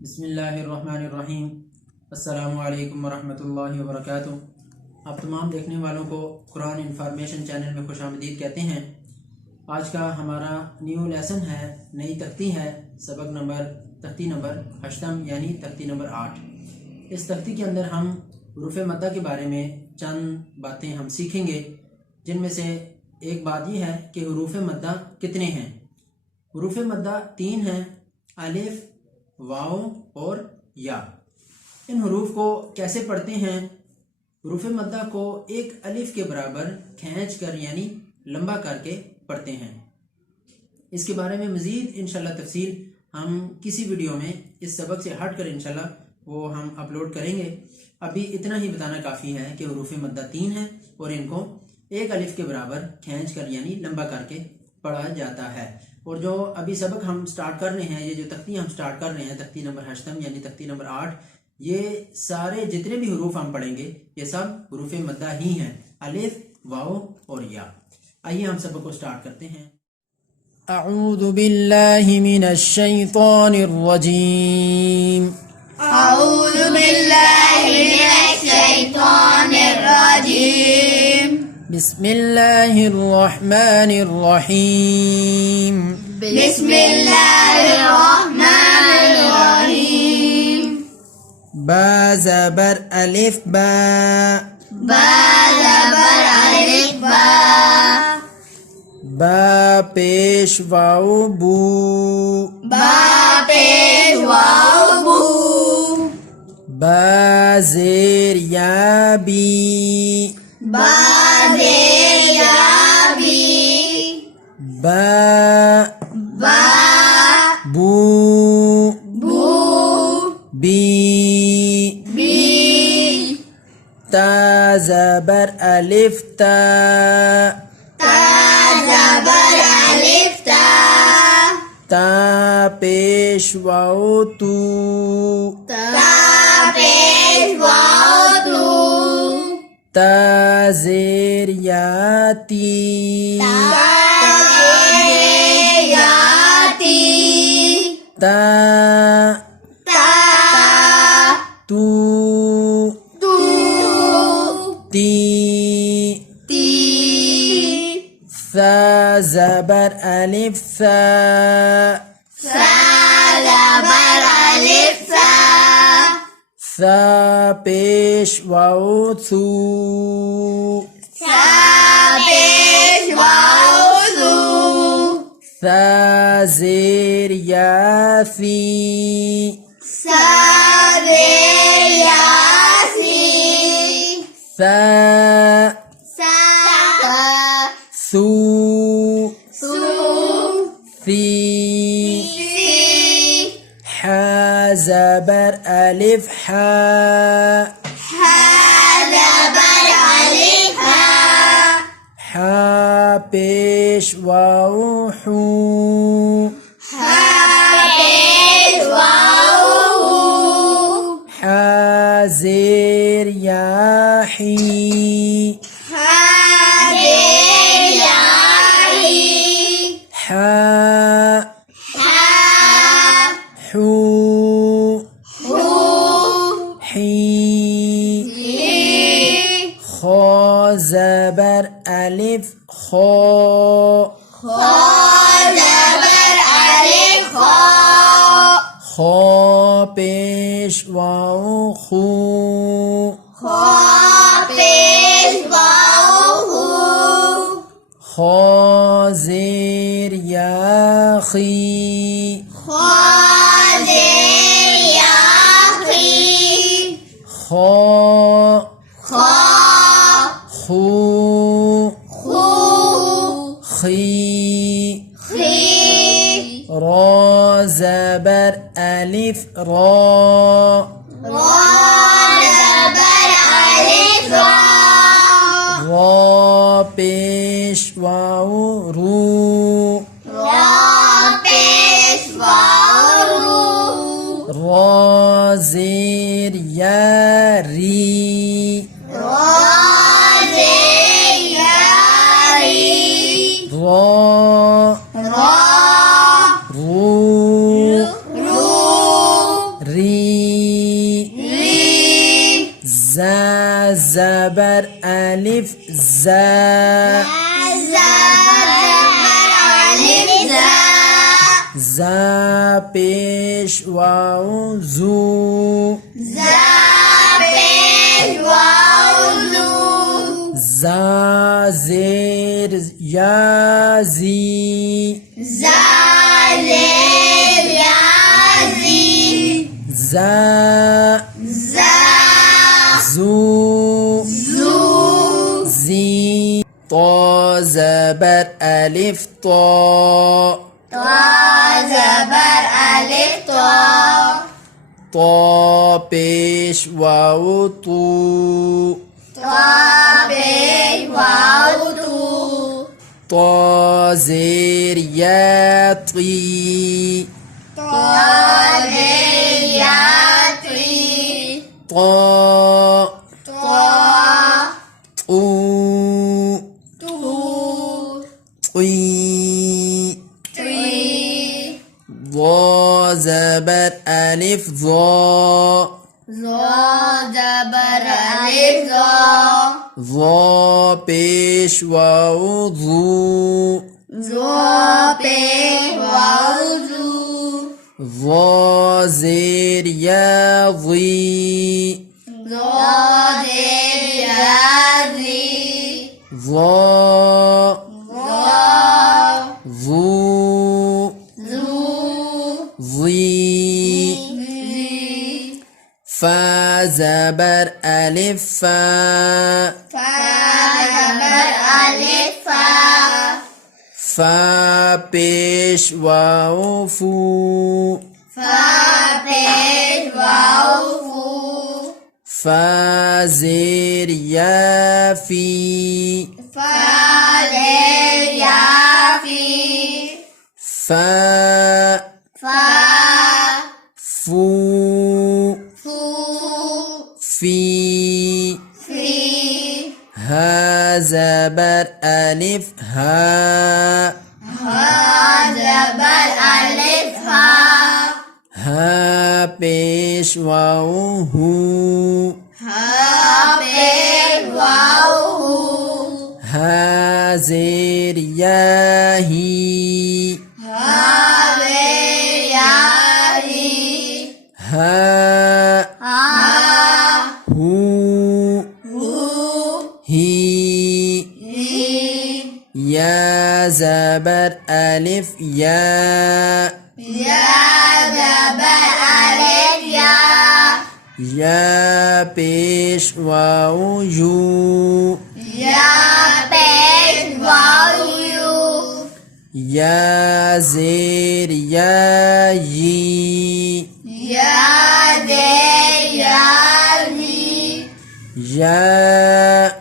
बिस्मिल्लाहिर्रहमानिर्रहीम। अस्सलामुअलैकुम वरहमतुल्लाहि वबरकातुहू। आप तमाम देखने वालों को कुरान इन्फॉर्मेशन चैनल में खुशामदीद कहते हैं। आज का हमारा न्यू लेसन है, नई तख्ती है, तख्ती नंबर 8 यानी तख्ती नंबर 8। इस तख्ती के अंदर हम हुरूफ़ मद्दा के बारे में चंद बातें हम सीखेंगे, जिनमें से एक बात यह है कि हुरूफ़ मद्दा कितने हैं। हुरूफ़ मद्दा 3 हैं, अलिफ, वाव और या। इन हरूफ को कैसे पढ़ते हैं? हुरूफ़ मद्दा को एक अलिफ के बराबर खींच कर यानी लंबा करके पढ़ते हैं। इसके बारे में मज़ीद इंशाल्लाह तफसील हम किसी वीडियो में इस सबक से हट कर इंशाल्लाह वो हम अपलोड करेंगे। अभी इतना ही बताना काफ़ी है कि हुरूफ़ मद्दा 3 हैं और इनको एक अलिफ के बराबर खींच कर यानी लंबा करके पढ़ा जाता है। और जो अभी सबक हम स्टार्ट कर रहे हैं, ये जो तख्ती हम स्टार्ट कर रहे हैं, तख्ती नंबर 8 यानी तख्ती नंबर 8, ये सारे जितने भी हुरूफ हम पढ़ेंगे ये सब हुरूफ़ मद्दा ही हैं, अलिफ, वाव और या। आइए हम सबक को स्टार्ट करते हैं। अऊज़ु बिल्लाहि मिनश शैतानिर रजीम। अऊज़ु बिल्लाहि मिनश शैतानिर रजीम। बिस्मिल्लाहिर रहमानिर रहीम। बिस्मिल्लाहिर रहमानिर रहीम। बा ज़बर अलिफ बा। बा ज़बर अलिफ बा। बा पेश वाव बू। बा पेश वाव बू। बा ज़ेर या बी। बा ज़ेर या बी। बा बा बू बू। बी। बी ता ज़बर अलिफ ता। ता ज़बर अलिफ ता। ता पेश वाव तू। ता पेश वाव तू। ता ज़ेर या ती। ता ज़ेर या ती। ता ता तू तू। ती। ती सा ज़बर अलिफ सा। सा ज़बर अलिफ सा। सा पेश वाव सू। सा पेश वाव सू। सा ज़ेर या सी। सा ज़ेर या सी। सा सा सू सू। सी। सी हा ज़बर अलिफ हा। हा ज़बर अलिफ हा। हा पेश वाव हू। हा पेश वाव हू। हा ज़ेर या ही। हा ज़ेर या ही। हा हा हू हू। ही। ही खा ज़बर अलिफ खा। खा ज़बर अलिफ खा। खा पेश वाव खू। खा पेश वाव हू। खा ज़ेर या खी। खा ज़ेर या खी। खा खा खू खू। खी। खी रा ज़बर अलिफ रा। रा ज़बर अलिफ रा। रा पेश वाव रू। रा पेश वाव रू। रा ज़ेर या री। रा ज़ेर या री। रा रा रू रू। زبر ألف زا زا پیش واو زو زا زیر یا زی زا زو زی طا زبر ألف طا طا پیش واو تو طا زیر یا طی طا طو طي ضا زبر ألف ضا ضا پیش واو ضو ضا زیر یا ضی ضا ضو ضي فا زبر ألف فا فا پیش واو فو فا زیر یا فی فا فو في ها زبر ألف ها ها پیش واو هو ها زیر یا هی ها هو هي يا زبر ألف يا يا پیش واو يو يا زیر یا يي يا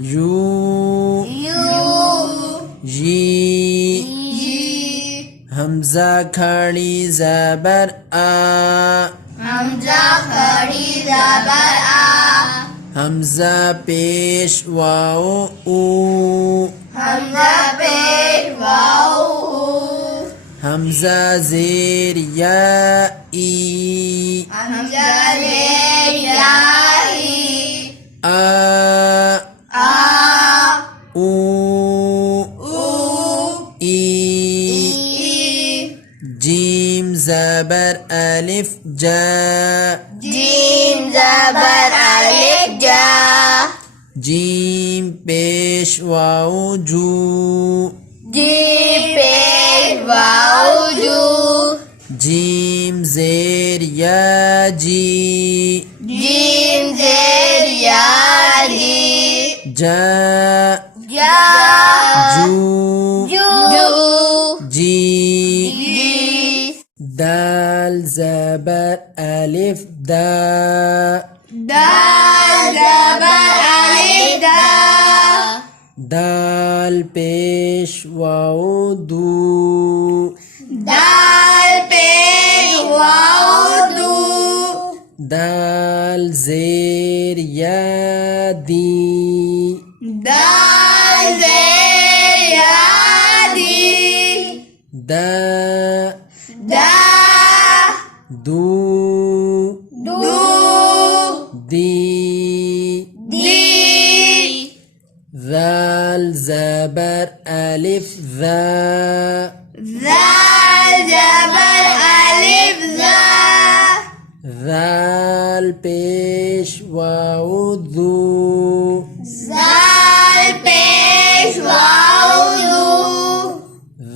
يو يي همزة کھڑی زبر آ همزة پیش واو او همزة زیر یا ای آ او ای جیم زبر ألف جا جیم پیش واو جو جیم زیر یا جی جا جو جی دال زبر ألف دا دال پیش واو دو دال زیر یا دی دا دو دی पेश वाव ذو Zal pesh waw du.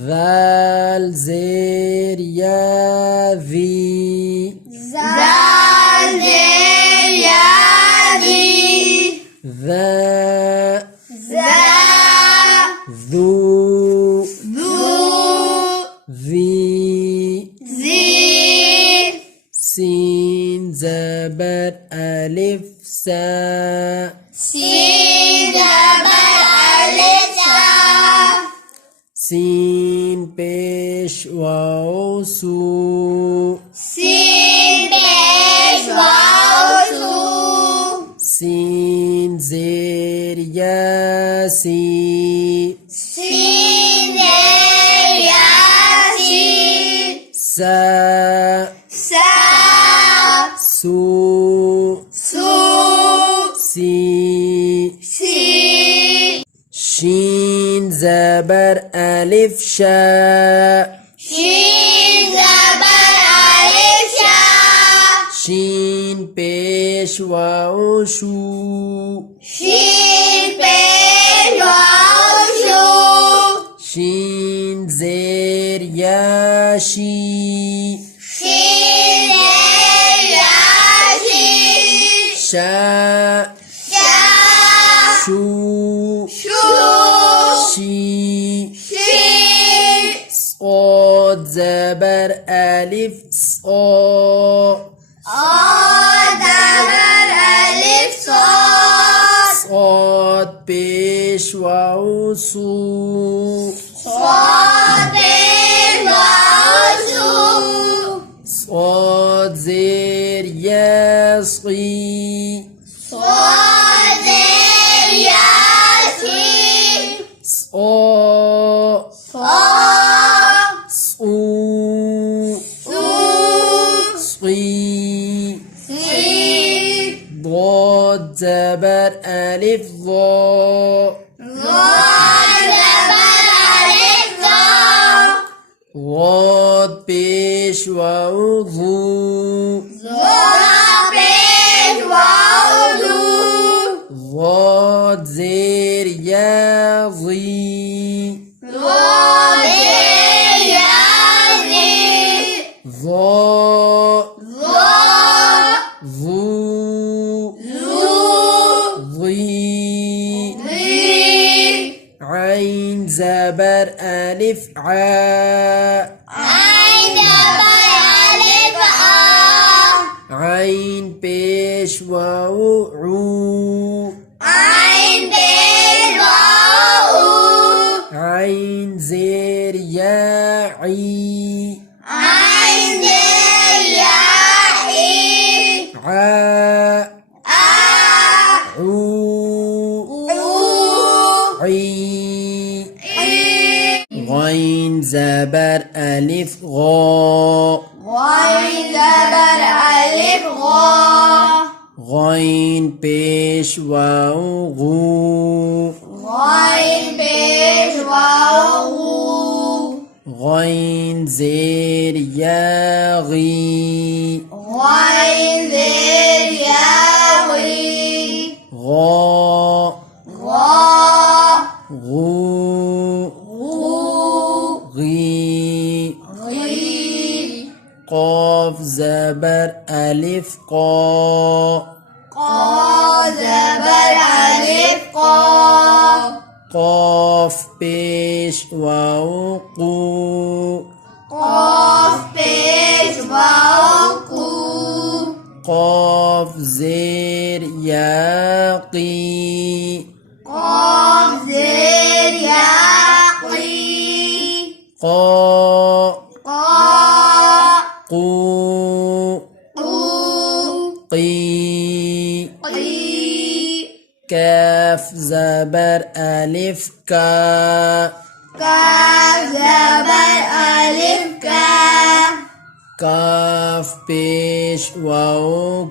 ذال زير يا ذي Zal zer ya di. ذا Za ذو du. ذي Zi. سين زبر ألف سا Sin jabar alif sa. سين पेश वाव सू Sin pesh waw su. سين زير يا سي Sin zer ya si. سا Sa سو su. سي Si. شين زبر ألف شاء Shin jabar alif sha. شين पेश वाव शू Shin pesh waw shu. شين زير يا شي Shin zer ya shi. شا Sha شو shu. شي Shi. صاد زبر ألف صا Jabar alif sad. صاد पेश वाव सू Sad pesh waw su. صاد زير يا صي Sad zer ya si. صا Sa صو su. صي Si. ضاد زبر ألف ضاء Zal jabar alif za. غاد पेश वाव ذو Za pesh waw du. ضاد زير يا ضي Za zer ya zi. ضاء Za ذو zu. ضي Zi. عين زبر ألف عاء Ain jabar alif a. عين पेश वाव عو Ain pesh waw u. عين زير يا عي Ain zer ya i. عاء A عو u. عي I. غين زبر ألف غاء Ghain jabar alif gha. غين पेश वाव غو Ghain pesh waw u. غين زير يا غي Ghain zer ya ghi. غاء Gha غو gu. غي Ghi. قاف زبر ألف قا Qa jabar alif qa. قاف पेश वाव قو Qaf pesh waw ku. قاف زير يا قي Qaf zer ya qi. قا Qa قو qu. قي Qi. كاف زبر ألف كا Kaf jabar alif ka. كاف पेश वाव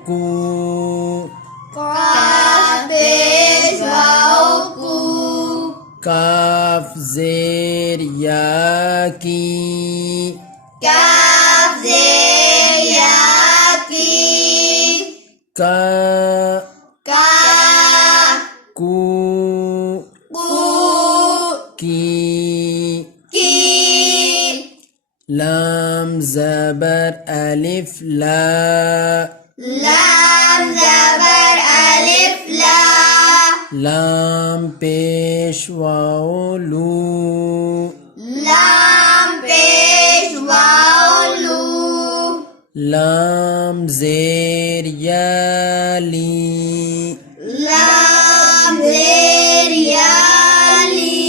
कू Kaf pesh waw ku. काफ जेर या की Kaf zer ya ki. का का कू कू की की लाम ज़बर अलिफ ला लाम ज़बर अलिफ ला लाम पेश वाओ लू लाम पेश वाओ लू लाम ज़ेर या ली लाम ज़ेर या ली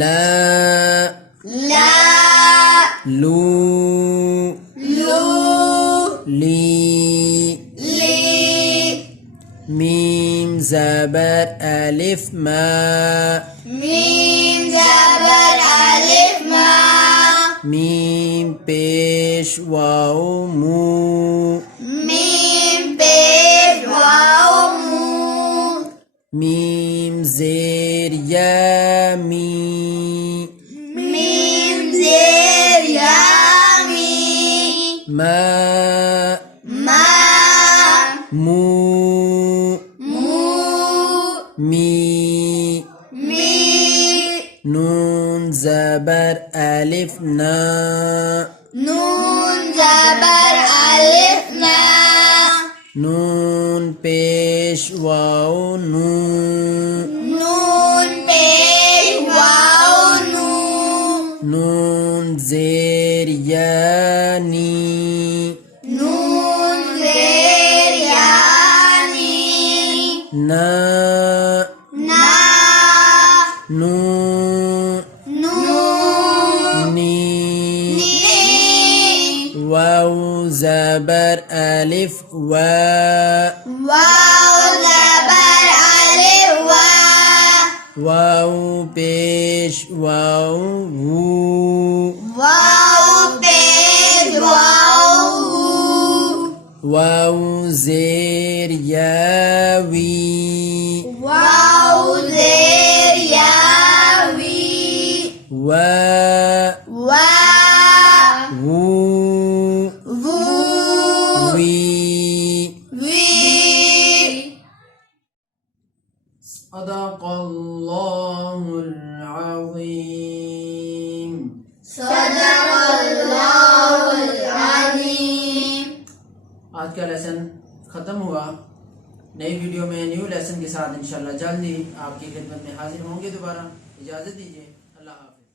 ला ला लू लू ली ली मीम ज़बर अलिफ मा मीम ज़बर अलिफ मा मीम पेश वाओ मू मीम पेश वाओ मू मीम ज़ेर या मी मीम ज़ेर या मी मा मा मू मू मी मी नून ज़बर अलिफ ना नून ज़बर अलिफ ना नून पेश वाओ नू नून पेश वाओ नू नून ज़ेर या नी नून ज़ेर या नी ना ना नू नू नी नी वाओ ज़बर अलिफ वा वाओ ज़बर अलिफ वा वाओ पेश वाओ वू वाओ पेश वाओ वू वाओ ज़ेर या वी वाओ ज़ेर या वी वा वा वू वू वी वी सदक़ल्लाहुल अज़ीम। सदक़ल्लाहुल अज़ीम। आज का लेसन ख़त्म हुआ। नई वीडियो में न्यू लेसन के साथ इंशाल्लाह जल्द ही आपकी खिदमत में हाजिर होंगे। दोबारा इजाज़त दीजिए। अल्लाह हाफ़िज़।